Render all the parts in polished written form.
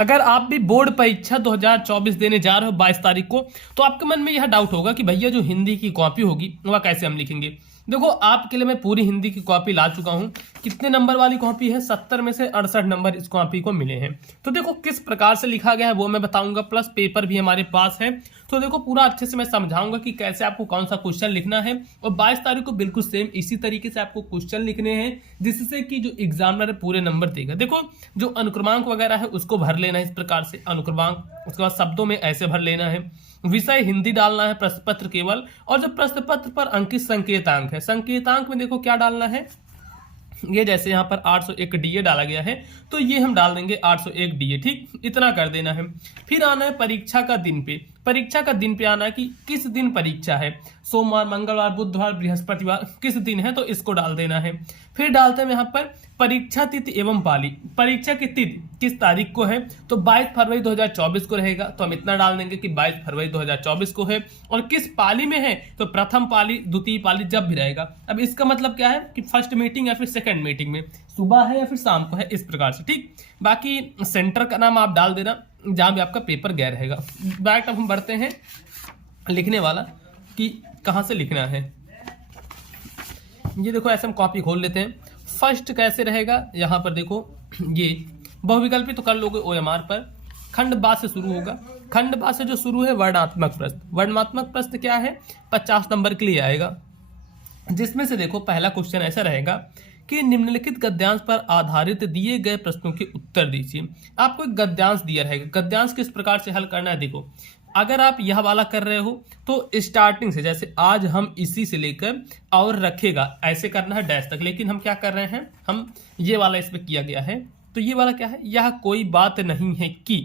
अगर आप भी बोर्ड परीक्षा 2024 देने जा रहे हो 22 तारीख को, तो आपके मन में यह डाउट होगा कि भैया जो हिंदी की कॉपी होगी वह कैसे हम लिखेंगे। देखो, आपके लिए मैं पूरी हिंदी की कॉपी ला चुका हूं। कितने नंबर वाली कॉपी है? 70 में से 68 नंबर इस कॉपी को मिले हैं। तो देखो किस प्रकार से लिखा गया है वो मैं बताऊंगा, प्लस पेपर भी हमारे पास है। तो देखो पूरा अच्छे से मैं समझाऊंगा कि कैसे आपको कौन सा क्वेश्चन लिखना है, और 22 तारीख को बिल्कुल सेम इसी तरीके से आपको क्वेश्चन लिखने हैं, जिससे कि जो एग्जामिनर पूरे नंबर देगा। देखो, जो अनुक्रमांक वगैरह है उसको भर लेना है इस प्रकार से, अनुक्रमांक, उसके बाद शब्दों में ऐसे भर लेना है, विषय हिंदी डालना है, प्रश्न पत्र केवल, और जो प्रश्न पत्र पर अंकित संकेतांक है, संकेतांक में देखो क्या डालना है, ये जैसे यहाँ पर 801 डीए डाला गया है तो ये हम डाल देंगे 801 डीए। ठीक, इतना कर देना है। फिर आना है परीक्षा का दिन पे। परीक्षा का दिन पे आना है कि किस दिन परीक्षा है, सोमवार, मंगलवार, बुधवार, बृहस्पतिवार, किस दिन है तो इसको डाल देना है। फिर डालते हैं यहाँ पर परीक्षा तिथि एवं पाली। परीक्षा की तिथि किस तारीख को है तो 22 फरवरी 2024 को रहेगा, तो हम इतना डाल देंगे कि 22 फरवरी 2024 को है। और किस पाली में है तो प्रथम पाली, द्वितीय पाली जब भी रहेगा। अब इसका मतलब क्या है कि फर्स्ट मीटिंग या फिर सेकंड मीटिंग में, सुबह है या फिर शाम को है, इस प्रकार से। ठीक, बाकी सेंटर का नाम आप डाल देना जहां भी आपका पेपर गया रहेगा। बैक अब हम बढ़ते हैं लिखने वाला कि कहां से लिखना है। ये देखो ऐसे हम कॉपी खोल लेते हैं। फर्स्ट कैसे रहेगा, यहाँ पर देखो ये बहुविकल्पी तो कर लोगे ओएमआर पर। खंड बा से शुरू होगा। खंड बा से जो शुरू है वर्णात्मक प्रश्न। वर्णात्मक प्रश्न क्या है, 50 नंबर के लिए आएगा, जिसमें से देखो पहला क्वेश्चन ऐसा रहेगा कि निम्नलिखित गद्यांश पर आधारित दिए गए प्रश्नों के उत्तर दीजिए। आपको एक गद्यांश दिया रहेगा। गद्यांश किस प्रकार से हल करना है, देखो अगर आप यह वाला कर रहे हो तो स्टार्टिंग से, जैसे आज हम इसी से लेकर और रखेगा ऐसे करना है डैश तक, लेकिन हम क्या कर रहे हैं, हम ये वाला इसमें किया गया है। तो ये वाला क्या है, यह कोई बात नहीं है कि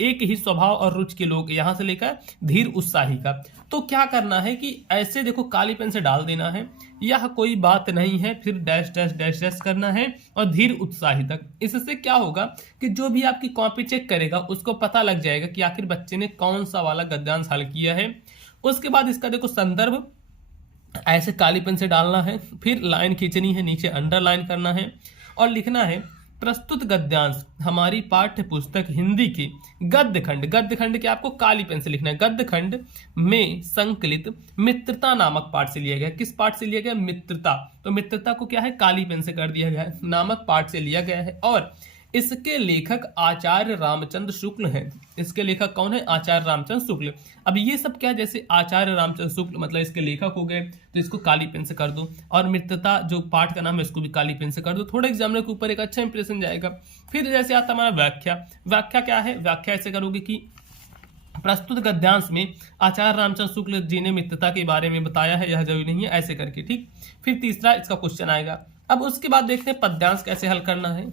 एक ही स्वभाव और रुचि के लोग, यहां से लेकर धीर उत्साही का। तो क्या करना है कि ऐसे देखो काली पेन से डाल देना है, यह कोई बात नहीं है, फिर डैश डैश डैश डैश करना है और धीर उत्साही तक। इससे क्या होगा कि जो भी आपकी कॉपी चेक करेगा उसको पता लग जाएगा कि आखिर बच्चे ने कौन सा वाला गद्यांश हल किया है। उसके बाद इसका देखो संदर्भ ऐसे काली पेन से डालना है, फिर लाइन खींचनी है, नीचे अंडरलाइन करना है और लिखना है प्रस्तुत गद्यांश हमारी पाठ्य पुस्तक हिंदी के गद्य खंड। गद्य खंड के आपको काली पेन से लिखना है। गद्य खंड में संकलित मित्रता नामक पाठ से लिया गया। किस पाठ से लिया गया, मित्रता। तो मित्रता को क्या है, काली पेन से कर दिया गया है, नामक पाठ से लिया गया है। और इसके लेखक आचार्य रामचंद्र शुक्ल हैं। इसके लेखक कौन है, आचार्य रामचंद्र शुक्ल। अब ये सब क्या, जैसे आचार्य रामचंद्र शुक्ल मतलब इसके लेखक हो गए, तो इसको काली पेन से कर दो। और मित्रता जो पाठ का नाम है इसको भी काली पेन से कर दो, थोड़ा एग्जामिनर के ऊपर एक अच्छा इंप्रेशन जाएगा। फिर जैसे आता हमारा व्याख्या। व्याख्या क्या है, व्याख्या ऐसे करोगे कि प्रस्तुत गद्यांश में आचार्य रामचंद्र शुक्ल जी ने मित्रता के बारे में बताया है, यह जरूरी नहीं है, ऐसे करके। ठीक, फिर तीसरा इसका क्वेश्चन आएगा। अब उसके बाद देखते हैं पद्यांश कैसे हल करना है।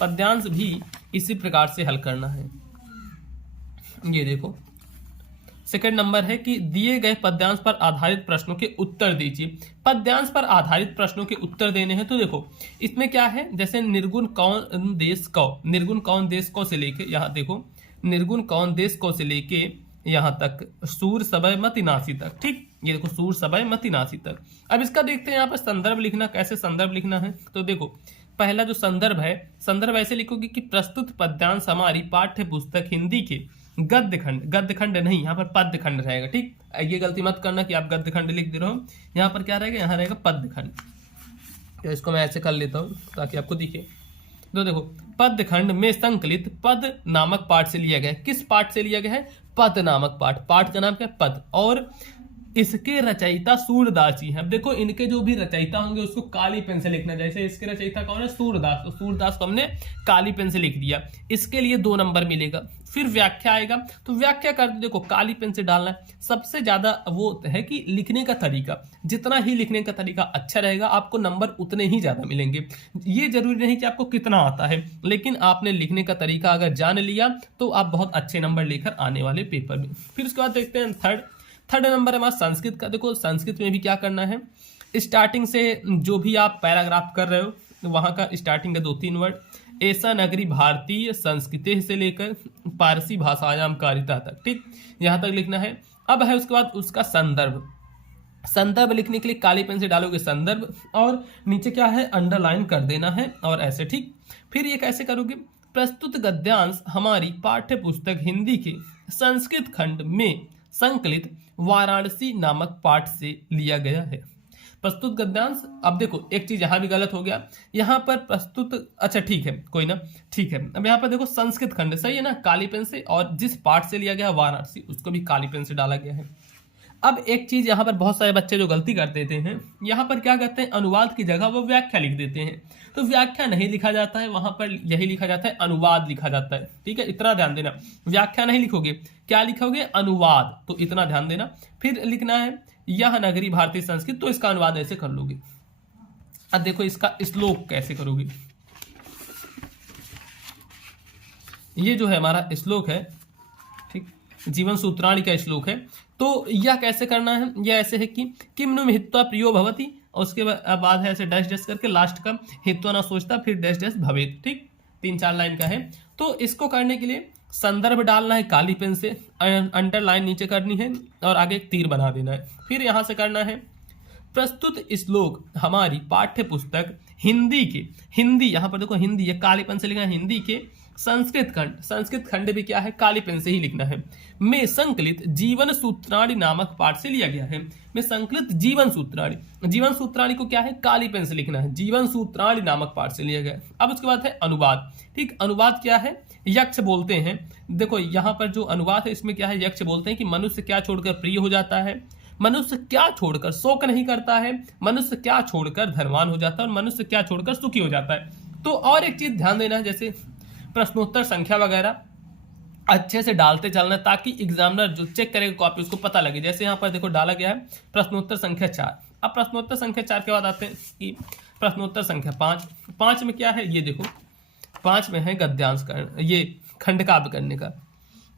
पद्यांश भी इसी प्रकार से हल करना है। ये देखो सेकंड नंबर है कि दिए गए पद्यांश पर आधारित प्रश्नों के उत्तर दीजिए। पद्यांश पर आधारित प्रश्नों के उत्तर देने हैं। तो देखो इसमें क्या है, जैसे निर्गुण कौन देश कौ, निर्गुण कौन देश कौ से लेके यहाँ देखो निर्गुण कौन देश कौ से लेके यहाँ तक सूर सबय मति नासी तक। ठीक, ये देखो सूर सबय मति नासी तक। अब इसका देखते हैं यहाँ पर संदर्भ लिखना, कैसे संदर्भ लिखना है। तो देखो पहला जो संदर्भ है, संदर्भ ऐसे लिखोगे कि प्रस्तुत पद्यांश हमारी पाठ्य पुस्तक हिंदी के गद्य खंड, गद्य खंड नहीं यहाँ पर पद्य खंड रहेगा। ठीक, ये गलती मत करना कि आप गद्य खंड लिख दे रहे हो, यहाँ पर क्या रहेगा, यहाँ रहेगा पद्य खंड। तो इसको मैं ऐसे कर लेता हूँ ताकि आपको दिखे। तो देखो पद्य खंड में संकलित पद नामक पाठ से लिया गया है। किस पाठ से लिया गया है, पद नामक पाठ। पाठ का नाम क्या है, पद। और इसके रचयिता सूरदास जी हैं। अब देखो इनके जो भी रचयिता होंगे उसको काली पेन से लिखना। जैसे इसके रचयिता कौन है, सूरदास, तो सूरदास को हमने काली पेन से लिख दिया, इसके लिए 2 नंबर मिलेगा। फिर व्याख्या आएगा, तो व्याख्या कर देखो काली पेन से डालना है। सबसे ज्यादा वो है कि लिखने का तरीका, जितना ही लिखने का तरीका अच्छा रहेगा आपको नंबर उतने ही ज्यादा मिलेंगे। ये जरूरी नहीं कि आपको कितना आता है, लेकिन आपने लिखने का तरीका अगर जान लिया तो आप बहुत अच्छे नंबर लेकर आने वाले पेपर में। फिर उसके बाद देखते हैं थर्ड नंबर है हमारा संस्कृत का। देखो संस्कृत में भी क्या करना है, स्टार्टिंग से जो भी आप पैराग्राफ कर रहे हो तो वहां का स्टार्टिंग का 2-3 वर्ड, ऐसा नगरी भारतीय संस्कृति से लेकर पारसी भाषायाम कारिता तक। ठीक, यहां तक लिखना है। अब है उसके बाद उसका संदर्भ। संदर्भ लिखने के लिए काली पेन से डालोगे संदर्भ, और नीचे क्या है, अंडरलाइन कर देना है और ऐसे। ठीक, फिर ये कैसे करोगे, प्रस्तुत गद्यांश हमारी पाठ्य पुस्तक हिंदी के संस्कृत खंड में संकलित वाराणसी नामक पाठ से लिया गया है। प्रस्तुत गद्यांश, अब देखो एक चीज यहां भी गलत हो गया, यहां पर प्रस्तुत, अच्छा ठीक है कोई ना, ठीक है। अब यहां पर देखो संस्कृत खंड सही है ना, काली पेन से, और जिस पाठ से लिया गया वाराणसी उसको भी काली पेन से डाला गया है। अब एक चीज यहां पर बहुत सारे बच्चे जो गलती कर देते हैं, यहां पर क्या करते हैं, अनुवाद की जगह वो व्याख्या लिख देते हैं। तो व्याख्या नहीं लिखा जाता है, वहां पर यही लिखा जाता है, अनुवाद लिखा जाता है। ठीक है, इतना ध्यान देना, व्याख्या नहीं लिखोगे, क्या लिखोगे, अनुवाद, तो इतना ध्यान देना। फिर लिखना है यह नगरी भारतीय संस्कृत, तो इसका अनुवाद ऐसे कर लोगे। अब देखो इसका श्लोक कैसे करोगे, ये जो है हमारा श्लोक है, ठीक, जीवन सूत्राणी का श्लोक है। तो यह कैसे करना है, यह ऐसे है कि किम नु हित्वा प्रियो भवति, और उसके बाद है ऐसे डैश डैश करके, लास्ट का हित्वा ना सोचता, फिर डैश डैश भवेत। ठीक, 3-4 लाइन का है। तो इसको करने के लिए संदर्भ डालना है काली पेन से, अंडरलाइन नीचे करनी है और आगे एक तीर बना देना है। फिर यहां से करना है प्रस्तुत श्लोक हमारी पाठ्य पुस्तक हिंदी के, हिंदी यहां पर देखो हिंदी, ये काली पेन से लिखना है, हिंदी के संस्कृत खंड, संस्कृत खंड भी क्या है, काली पेन से ही लिखना है, में संकलित जीवन सूत्राणी नामक पाठ से लिया गया है। में संकलित जीवन सूत्राणी, जीवन सूत्राणी को क्या है, काली पेन से लिखना है, जीवन सूत्राणी नामक पाठ से लिया गया है। अब उसके बाद है अनुवाद। ठीक, अनुवाद क्या है, यक्ष बोलते हैं, देखो यहां पर जो अनुवाद है इसमें क्या है, यक्ष बोलते हैं कि मनुष्य क्या छोड़कर प्रिय हो जाता है, मनुष्य क्या छोड़कर शोक नहीं करता है, मनुष्य क्या छोड़कर धनवान हो जाता है, और मनुष्य क्या छोड़कर सुखी हो जाता है। तो और एक चीज ध्यान देना है, जैसे प्रश्नोत्तर संख्या वगैरह अच्छे से डालते चलना, ताकि एग्जामिनर जो चेक करेगा कॉपी उसको पता लगे। जैसे यहाँ पर देखो डाला गया है प्रश्नोत्तर संख्या 4। अब प्रश्नोत्तर संख्या 4 के बाद आते हैं कि प्रश्नोत्तर संख्या 5। 5 में क्या है, ये देखो 5 में है गद्यांश का, ये खंडकाव्य करने का,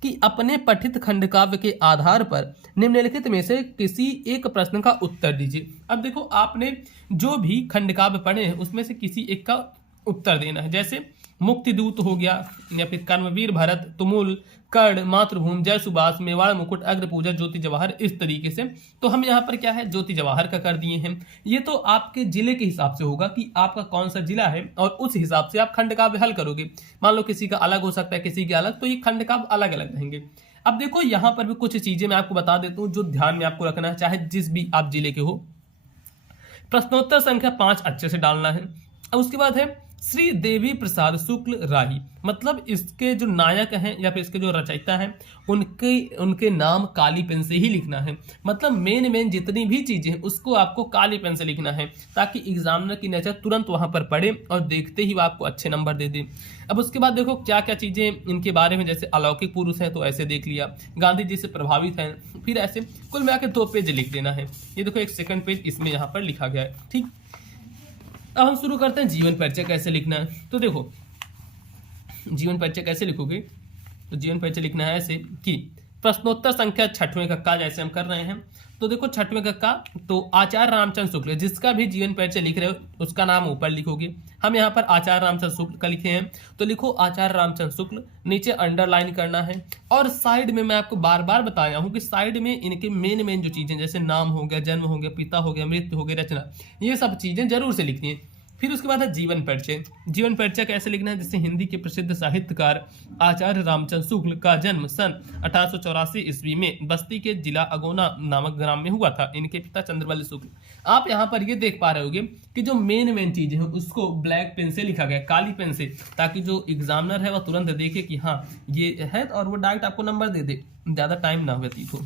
कि अपने पठित खंडकाव्य के आधार पर निम्नलिखित में से किसी एक प्रश्न का उत्तर दीजिए। अब देखो आपने जो भी खंडकाव्य पढ़े हैं उसमें से किसी एक का उत्तर देना है। जैसे मुक्तिदूत हो गया, या फिर कर्मवीर भरत, तुमुल, कर्ण, मातृभूमि, जय सुभाष, मेवाड़ मुकुट, अग्रपूजा, ज्योति जवाहर, इस तरीके से। तो हम यहाँ पर क्या है, ज्योति जवाहर का कर दिए हैं। ये तो आपके जिले के हिसाब से होगा कि आपका कौन सा जिला है, और उस हिसाब से आप खंडकाव्य हल करोगे। मान लो किसी का अलग हो सकता है, किसी के अलग, तो ये खंडकाव्य अलग अलग रहेंगे। अब देखो यहाँ पर भी कुछ चीजें मैं आपको बता देता हूँ जो ध्यान में आपको रखना है, चाहे जिस भी आप जिले के हो। प्रश्नोत्तर संख्या 5 अच्छे से डालना है। अब उसके बाद है श्री देवी प्रसाद शुक्ल राही, मतलब इसके जो नायक हैं या फिर इसके जो रचयिता हैं उनके नाम काली पेन से ही लिखना है। मतलब मेन जितनी भी चीजें हैं उसको आपको काली पेन से लिखना है, ताकि एग्जामिनर की नजर तुरंत वहां पर पड़े और देखते ही वो आपको अच्छे नंबर दे दे। अब उसके बाद देखो क्या क्या चीजें इनके बारे में, जैसे अलौकिक पुरुष हैं तो ऐसे देख लिया, गांधी जी से प्रभावित हैं, फिर ऐसे कुल मिला के 2 पेज लिख देना है। ये देखो एक सेकंड पेज इसमें यहाँ पर लिखा गया है। ठीक, अब हम शुरू करते हैं जीवन परिचय कैसे लिखना है। तो देखो जीवन परिचय कैसे लिखोगे, तो जीवन परिचय लिखना है ऐसे कि प्रश्नोत्तर संख्या 6वें कक्का जैसे हम कर रहे हैं। तो देखो 6वें कक्का, तो आचार्य रामचंद्र शुक्ल, जिसका भी जीवन परिचय लिख रहे हो उसका नाम ऊपर लिखोगे। हम यहाँ पर आचार्य रामचंद्र शुक्ल का लिखे हैं, तो लिखो आचार्य रामचंद्र शुक्ल, नीचे अंडरलाइन करना है। और साइड में मैं आपको बार बार बताया हूँ कि साइड में इनके मेन जो चीजें, जैसे नाम हो गया, जन्म हो गया, पिता हो गया, मृत्यु हो गया, रचना, ये सब चीजें जरूर से लिखनी है। फिर उसके बाद है जीवन परिचय। जीवन परिचय कैसे लिखना है, जैसे हिंदी के प्रसिद्ध साहित्यकार आचार्य रामचंद्र शुक्ल का जन्म सन 1884 ईस्वी में बस्ती के जिला अगोना नामक ग्राम में हुआ था। इनके पिता चंद्रवल्ली शुक्ल। आप यहाँ पर ये देख पा रहे होगे कि जो मेन चीजें हैं उसको ब्लैक पेन से लिखा गया, काली पेन से, ताकि जो एग्जामिनर है वह तुरंत देखे कि हाँ ये है, और वो डायरेक्ट आपको नंबर दे दे, ज्यादा टाइम ना व्यतीत हो।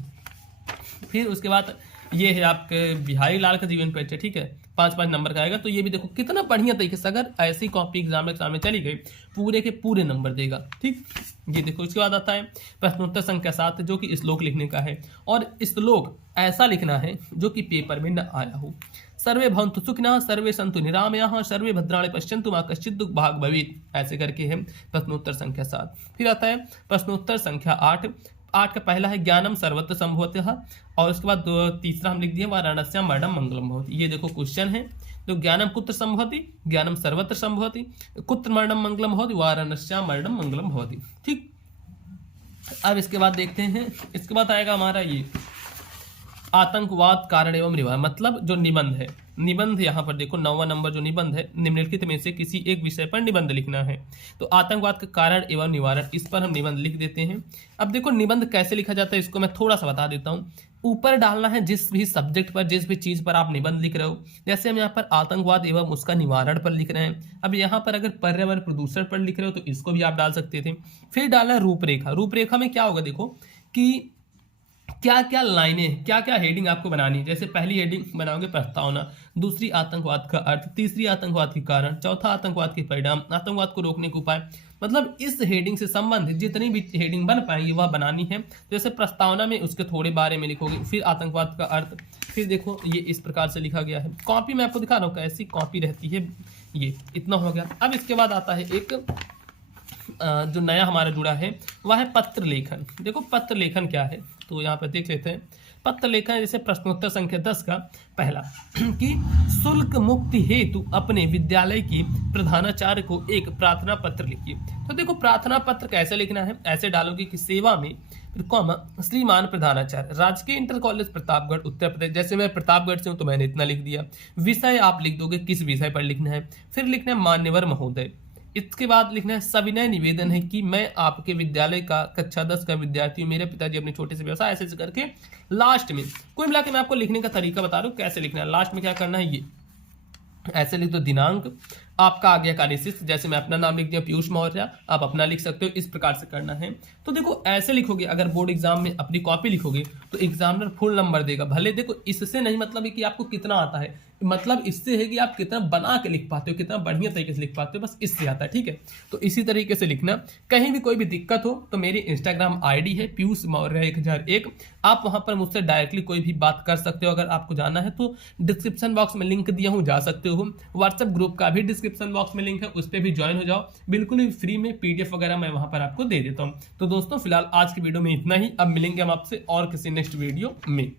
फिर उसके बाद ये है आपके बिहारी लाल का जीवन परिचय। ठीक है, 5-5 नंबर का आएगा। तो ये भी देखो कितना बढ़िया तरीके से, अगर ऐसी कॉपी एग्जाम के सामने चली गई पूरे के पूरे नंबर देगा। ठीक, ये देखो इसके बाद आता है प्रश्नोत्तर संख्या 7, जो कि श्लोक लिखने का है, और श्लोक ऐसा लिखना है जो कि पेपर में न आया हो। सर्वे भवन्तु सुखिनः, सर्वे सन्तु निरामयाः, सर्वे भद्राणि पश्यन्तु मा कश्चित् दुःख भाग् भवेत्, ऐसे करके है प्रश्नोत्तर संख्या 7। फिर आता है प्रश्नोत्तर संख्या 8। 8 का पहला है ज्ञानम सर्वत्र संभवतः, और उसके बाद तीसरा हम लिख दिए वाराणस्याम मरणम मंगलम भवति। ये देखो क्वेश्चन है, तो ज्ञानम कुत्र संभवति, ज्ञानम सर्वत्र संभवति, कुत्र मरणम मंगलम भवति, वाराणस्याम मरणम मंगलम भवति। ठीक, अब इसके बाद देखते हैं, इसके बाद आएगा हमारा ये आतंकवाद कारण एवं निवारण, मतलब जो निबंध है। निबंध यहाँ पर देखो 9वां नंबर जो निबंध है, निम्नलिखित में से किसी एक विषय पर निबंध लिखना है। तो आतंकवाद का कारण एवं निवारण, इस पर हम निबंध लिख देते हैं। अब देखो निबंध कैसे लिखा जाता है इसको मैं थोड़ा सा बता देता हूँ। ऊपर डालना है जिस भी सब्जेक्ट पर, जिस भी चीज पर आप निबंध लिख रहे हो। जैसे हम यहाँ पर आतंकवाद एवं उसका निवारण पर लिख रहे हैं। अब यहाँ पर अगर पर्यावरण प्रदूषण पर लिख रहे हो तो इसको भी आप डाल सकते थे। फिर डालना रूपरेखा। रूपरेखा में क्या होगा देखो कि क्या क्या लाइनें, क्या क्या हेडिंग आपको बनानी है। जैसे पहली हेडिंग बनाओगे प्रस्तावना, दूसरी आतंकवाद का अर्थ, तीसरी आतंकवाद के कारण, चौथा आतंकवाद के परिणाम, आतंकवाद को रोकने के उपाय। मतलब इस हेडिंग से संबंधित जितनी भी हेडिंग बन पाएंगी वह बनानी है। जैसे प्रस्तावना में उसके थोड़े बारे में लिखोगे, फिर आतंकवाद का अर्थ, फिर देखो ये इस प्रकार से लिखा गया है। कॉपी में आपको दिखा रहा हूँ कैसी कॉपी रहती है। ये इतना हो गया। अब इसके बाद आता है एक जो नया हमारा जुड़ा है वह है पत्र लेखन। देखो पत्र लेखन क्या है तो यहाँ पर देख लेते हैं। पत्र लेखन जैसे प्रश्नोत्तर संख्या 10 का पहला कि शुल्क मुक्ति हेतु अपने विद्यालय के प्रधानाचार्य को एक प्रार्थना पत्र लिखिए। तो देखो प्रार्थना पत्र कैसे लिखना है, ऐसे डालोगे कि सेवा में कॉमा श्रीमान प्रधानाचार्य, राजकीय इंटर कॉलेज प्रतापगढ़ उत्तर प्रदेश। जैसे मैं प्रतापगढ़ से हूं तो मैंने इतना लिख दिया। विषय आप लिख दोगे किस विषय पर लिखना है। फिर लिखना है मान्यवर महोदय। इसके बाद लिखना है सविनय निवेदन है कि मैं आपके विद्यालय का कक्षा 10 का विद्यार्थी हूँ, मेरे पिताजी अपने छोटे से व्यवसाय, ऐसे करके लास्ट में कुल मिला के मैं आपको लिखने का तरीका बता रहा हूँ कैसे लिखना है। लास्ट में क्या करना है, ये ऐसे लिख दो दिनांक, आपका आज्ञाकारी शिष्य, जैसे मैं अपना नाम लिख दिया पीयूष मौर्य, आप अपना लिख सकते हो। इस प्रकार से करना है। तो देखो ऐसे लिखोगे, अगर बोर्ड एग्जाम में अपनी कॉपी लिखोगे तो एग्जामिनर फुल नंबर देगा। भले देखो इससे नहीं मतलब है कि आपको कितना आता है, मतलब इससे है कि आप कितना बना के लिख पाते हो, कितना बढ़िया तरीके से लिख पाते हो, बस इससे आता है। ठीक है, तो इसी तरीके से लिखना। कहीं भी कोई भी दिक्कत हो तो मेरी इंस्टाग्राम आईडी है पीयूष मौर्य 1001, आप वहां पर मुझसे डायरेक्टली कोई भी बात कर सकते हो। अगर आपको जाना है तो डिस्क्रिप्शन बॉक्स में लिंक दिया हूं, जा सकते हो। व्हाट्सएप ग्रुप का भी डिस्क्रिप्शन बॉक्स में लिंक है, उस पर भी ज्वाइन हो जाओ। बिल्कुल ही फ्री में पीडीएफ वगैरह मैं वहां पर आपको दे देता हूं। तो दोस्तों फिलहाल आज की वीडियो में इतना ही। अब मिलेंगे हम आपसे और किसी नेक्स्ट वीडियो में।